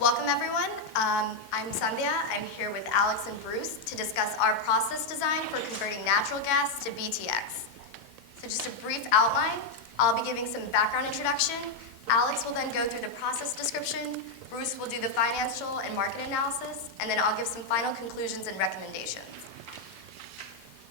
Welcome everyone. I'm Sandhya. I'm here with Alex and Bruce to discuss our process design for converting natural gas to BTX. So just a brief outline. I'll be giving some background introduction. Alex will then go through the process description. Bruce will do the financial and market analysis, and then I'll give some final conclusions and recommendations.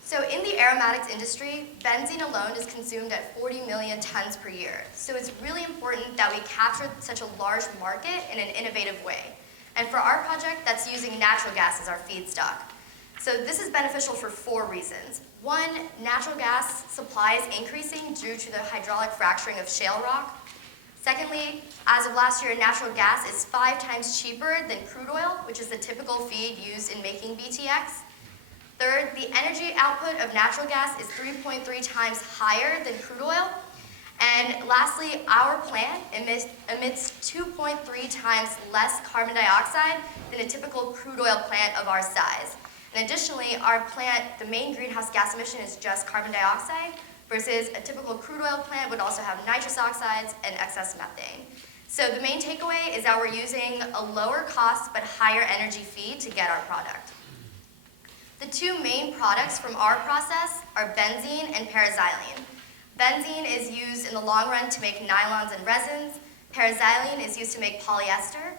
So in the aromatics industry, benzene alone is consumed at 40 million tons per year. So it's really important that we capture such a large market in an innovative way. And for our project, that's using natural gas as our feedstock. So this is beneficial for 4 reasons. One, natural gas supply is increasing due to the hydraulic fracturing of shale rock. Secondly, as of last year, natural gas is 5 times cheaper than crude oil, which is the typical feed used in making BTX. Third, the energy output of natural gas is 3.3 times higher than crude oil. And lastly, our plant emits 2.3 times less carbon dioxide than a typical crude oil plant of our size. And additionally, our plant, the main greenhouse gas emission is just carbon dioxide, versus a typical crude oil plant would also have nitrous oxides and excess methane. So the main takeaway is that we're using a lower cost but higher energy feed to get our product. The 2 main products from our process are benzene and paraxylene. Benzene is used in the long run to make nylons and resins. Paraxylene is used to make polyester.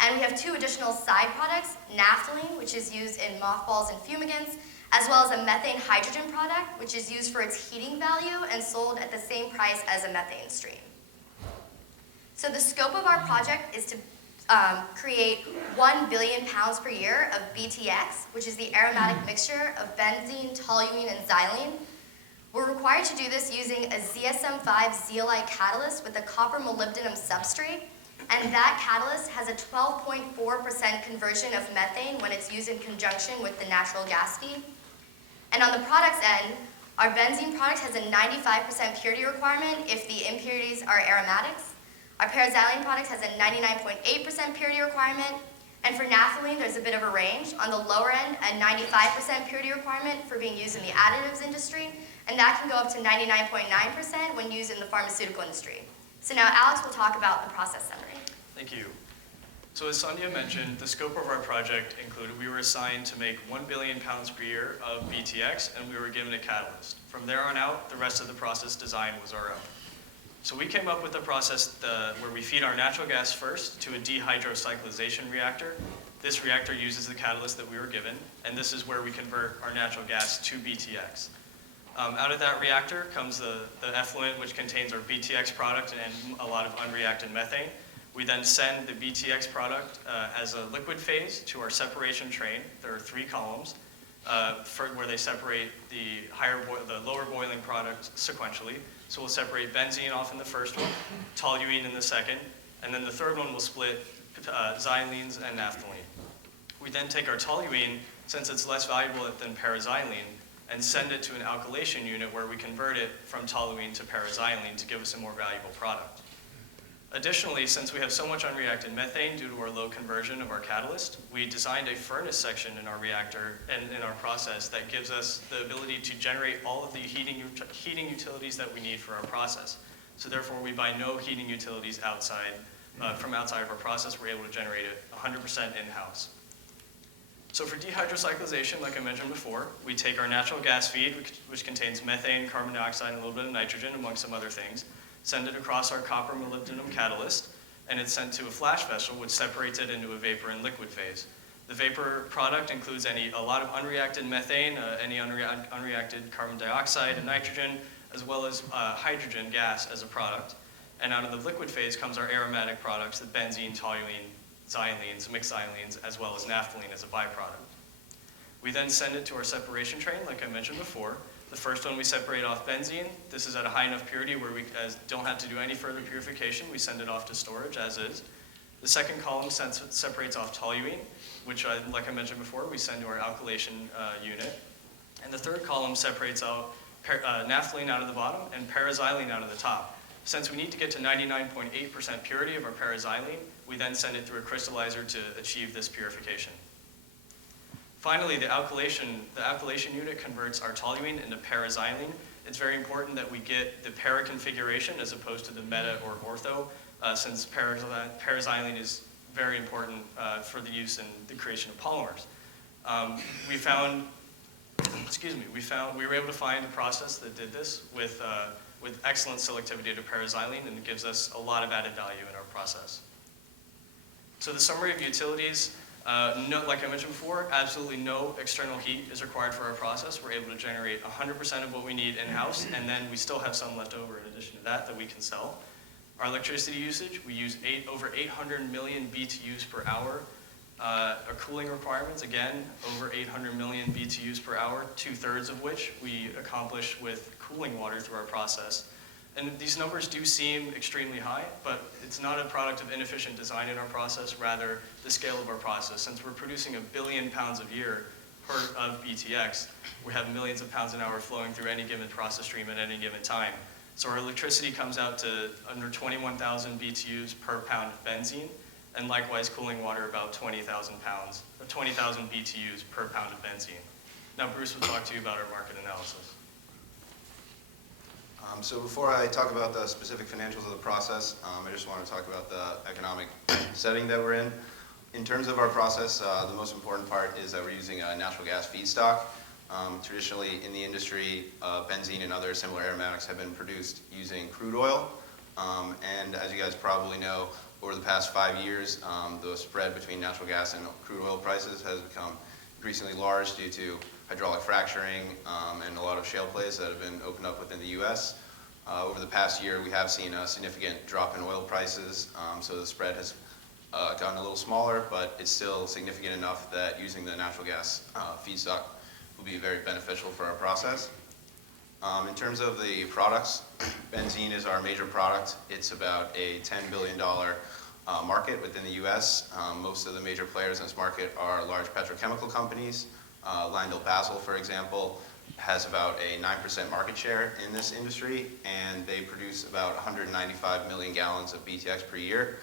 And we have 2 additional side products, naphthalene, which is used in mothballs and fumigants, as well as a methane hydrogen product, which is used for its heating value and sold at the same price as a methane stream. So the scope of our project is to create 1 billion pounds per year of BTX, which is the aromatic mixture of benzene, toluene, and xylene. We're required to do this using a ZSM5 zeolite catalyst with a copper molybdenum substrate, and that catalyst has a 12.4% conversion of methane when it's used in conjunction with the natural gas feed. And on the product's end, our benzene product has a 95% purity requirement if the impurities are aromatics. Our paraxylene product has a 99.8% purity requirement, and for naphthalene, there's a bit of a range. On the lower end, a 95% purity requirement for being used in the additives industry, and that can go up to 99.9% when used in the pharmaceutical industry. So now Alex will talk about the process summary. Thank you. So as Sandhya mentioned, the scope of our project included we were assigned to make 1 billion pounds per year of BTX, and we were given a catalyst. From there on out, the rest of the process design was our own. So we came up with a process where we feed our natural gas first to a dehydrocyclization reactor. This reactor uses the catalyst that we were given, and this is where we convert our natural gas to BTX. Out of that reactor comes the effluent, which contains our BTX product and a lot of unreacted methane. We then send the BTX product as a liquid phase to our separation train. There are 3 columns where they separate the lower boiling product sequentially. So we'll separate benzene off in the first one, toluene in the second, and then the third one will split xylenes and naphthalene. We then take our toluene, since it's less valuable than paraxylene, and send it to an alkylation unit where we convert it from toluene to paraxylene to give us a more valuable product. Additionally, since we have so much unreacted methane due to our low conversion of our catalyst, we designed a furnace section in our reactor and in our process that gives us the ability to generate all of the heating utilities that we need for our process. So therefore, we buy no heating utilities from outside of our process. We're able to generate it 100% in-house. So for dehydrocyclization, like I mentioned before, we take our natural gas feed, which contains methane, carbon dioxide, and a little bit of nitrogen, among some other things, send it across our copper molybdenum catalyst, and it's sent to a flash vessel, which separates it into a vapor and liquid phase. The vapor product includes a lot of unreacted methane, any unreacted carbon dioxide and nitrogen, as well as hydrogen gas as a product. And out of the liquid phase comes our aromatic products, the benzene, toluene, xylenes, mixed xylenes, as well as naphthalene as a byproduct. We then send it to our separation train, like I mentioned before. The first one we separate off benzene. This is at a high enough purity where we don't have to do any further purification. We send it off to storage as is. The second column separates off toluene, which, like I mentioned before, we send to our alkylation unit. And the third column separates out naphthalene out of the bottom and paraxylene out of the top. Since we need to get to 99.8% purity of our paraxylene, we then send it through a crystallizer to achieve this purification. Finally, the alkylation unit converts our toluene into paraxylene. It's very important that we get the para configuration as opposed to the meta or ortho, since paraxylene is very important for the use in the creation of polymers. We were able to find a process that did this with excellent selectivity to paraxylene, and it gives us a lot of added value in our process. So the summary of utilities, like I mentioned before, absolutely no external heat is required for our process. We're able to generate 100% of what we need in-house, and then we still have some left over in addition to that we can sell. Our electricity usage, we use over 800 million BTUs per hour. Our cooling requirements, again, over 800 million BTUs per hour, 2/3 of which we accomplish with cooling water through our process. And these numbers do seem extremely high, but it's not a product of inefficient design in our process, rather the scale of our process. Since we're producing 1 billion pounds a year of BTX, we have millions of pounds an hour flowing through any given process stream at any given time. So our electricity comes out to under 21,000 BTUs per pound of benzene, and likewise cooling water about 20,000 BTUs per pound of benzene. Now Bruce will talk to you about our market analysis. So before I talk about the specific financials of the process, I just want to talk about the economic setting that we're in. In terms of our process, the most important part is that we're using a natural gas feedstock. Traditionally in the industry, benzene and other similar aromatics have been produced using crude oil. And as you guys probably know, over the past 5 years, the spread between natural gas and crude oil prices has become increasingly large due to hydraulic fracturing and a lot of shale plays that have been opened up within the U.S. Over the past year, we have seen a significant drop in oil prices, so the spread has gotten a little smaller, but it's still significant enough that using the natural gas feedstock will be very beneficial for our process. In terms of the products, benzene is our major product. It's about a $10 billion market within the U.S. Most of the major players in this market are large petrochemical companies. LyondellBasell, for example, has about a 9% market share in this industry, and they produce about 195 million gallons of BTX per year.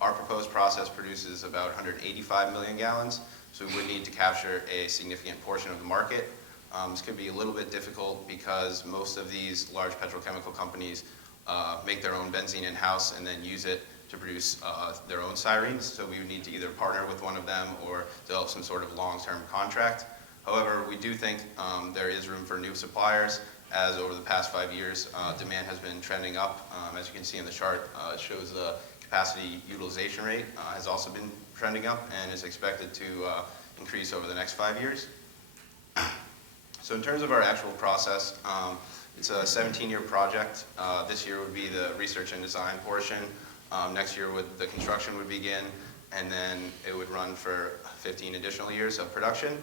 Our proposed process produces about 185 million gallons, so we would need to capture a significant portion of the market. This could be a little bit difficult because most of these large petrochemical companies make their own benzene in-house and then use it to produce their own syrenes, so we would need to either partner with one of them or develop some sort of long-term contract. However, we do think there is room for new suppliers, as over the past 5 years, demand has been trending up. As you can see in the chart, it shows the capacity utilization rate has also been trending up and is expected to increase over the next 5 years. So in terms of our actual process, it's a 17-year project. This year would be the research and design portion. Next year the construction would begin, and then it would run for 15 additional years of production.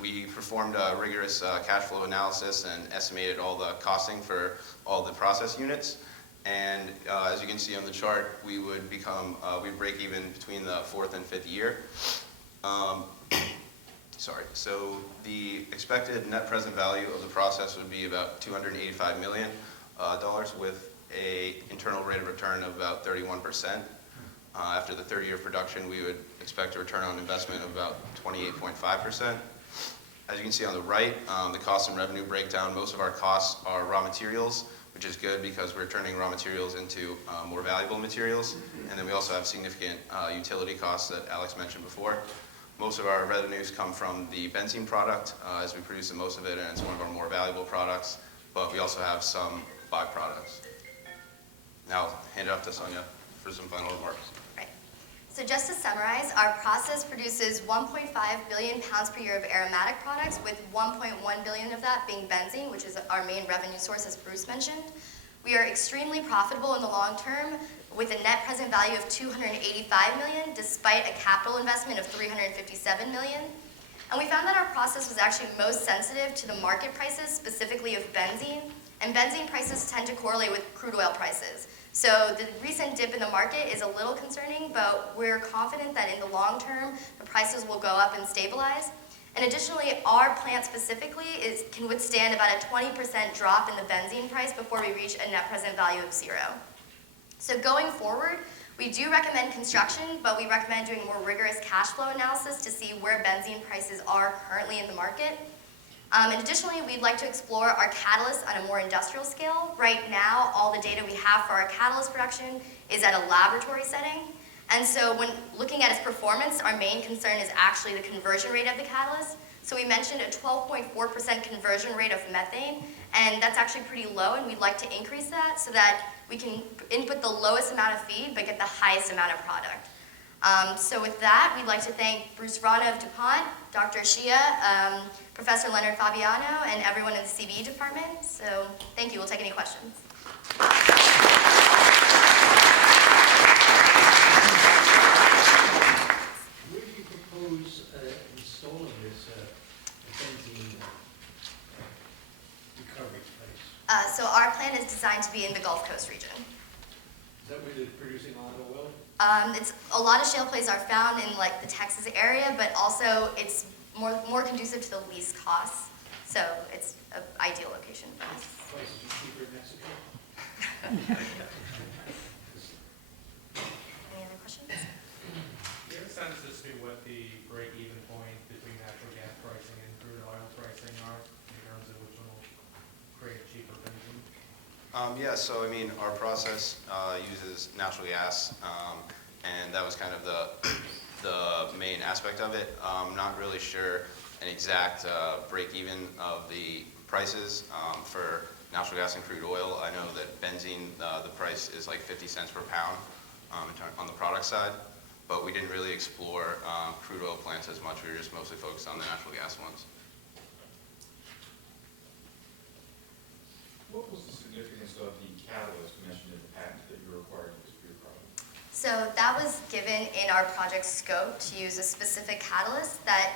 We performed a rigorous cash flow analysis and estimated all the costing for all the process units. And as you can see on the chart, we would we'd break even between the 4th and 5th year. So the expected net present value of the process would be about $285 million with an internal rate of return of about 31%. After the 3rd-year production, we would expect a return on investment of about 28.5%. As you can see on the right, the cost and revenue breakdown, most of our costs are raw materials, which is good because we're turning raw materials into more valuable materials. And then we also have significant utility costs that Alex mentioned before. Most of our revenues come from the benzene product, as we produce the most of it, and it's one of our more valuable products, but we also have some byproducts. Now I'll hand it off to Sonia for some final remarks. Right. So just to summarize, our process produces 1.5 billion pounds per year of aromatic products, with 1.1 billion of that being benzene, which is our main revenue source, as Bruce mentioned. We are extremely profitable in the long term, with a net present value of $285 million, despite a capital investment of $357 million. And we found that our process was actually most sensitive to the market prices, specifically of benzene. And benzene prices tend to correlate with crude oil prices. So the recent dip in the market is a little concerning, but we're confident that in the long term, the prices will go up and stabilize. And additionally, our plant specifically can withstand about a 20% drop in the benzene price before we reach a net present value of 0. So going forward, we do recommend construction, but we recommend doing more rigorous cash flow analysis to see where benzene prices are currently in the market. And additionally, we'd like to explore our catalysts on a more industrial scale. Right now, all the data we have for our catalyst production is at a laboratory setting. And so when looking at its performance, our main concern is actually the conversion rate of the catalyst. So we mentioned a 12.4% conversion rate of methane, and that's actually pretty low, and we'd like to increase that so that we can input the lowest amount of feed but get the highest amount of product. So with that, we'd like to thank Bruce Rana of DuPont, Dr. Shia, Professor Leonard Fabiano, and everyone in the CBE department. So thank you. We'll take any questions. Where do you propose installing this benzene recovery place? So our plan is designed to be in the Gulf Coast region. Is that where they're producing olive oil? It's a lot of shale plays are found in like the Texas area, but also it's more conducive to the least costs. So it's an ideal location for us. Prices are cheaper in Mexico? Any other questions? Do you have a sense as to what the break-even point between natural gas pricing and crude oil pricing are in terms of which one will create cheaper benzene? Yeah, so I mean, our process uses natural gas, and that was kind of the main aspect of it. Not really sure an exact break-even of the prices for natural gas and crude oil. I know that benzene, the price is like 50 cents per pound on the product side, but we didn't really explore crude oil plants as much. We were just mostly focused on the natural gas ones. What was the significance of the catalyst mentioned in the patent that you required to use for your product? So that was given in our project scope to use a specific catalyst that,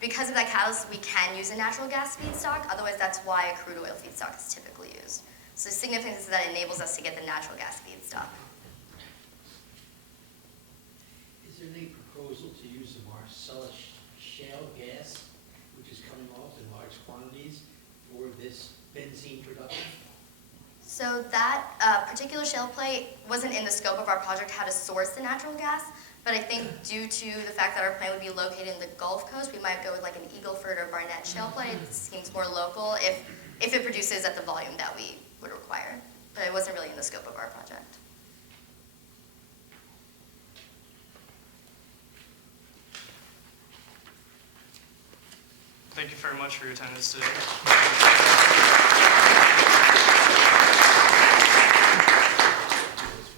because of that catalyst, we can use a natural gas feedstock. Otherwise, that's why a crude oil feedstock is typically used. So the significance is that it enables us to get the natural gas feedstock. Is there any proposal to use the Marcellus shale gas, which is coming off in large quantities, for this benzene production? So that particular shale play wasn't in the scope of our project how to source the natural gas, but I think due to the fact that our plant would be located in the Gulf Coast, we might go with like an Eagleford or Barnett shale play. It seems more local if it produces at the volume that we would require, but it wasn't really in the scope of our project. Thank you very much for your attendance today.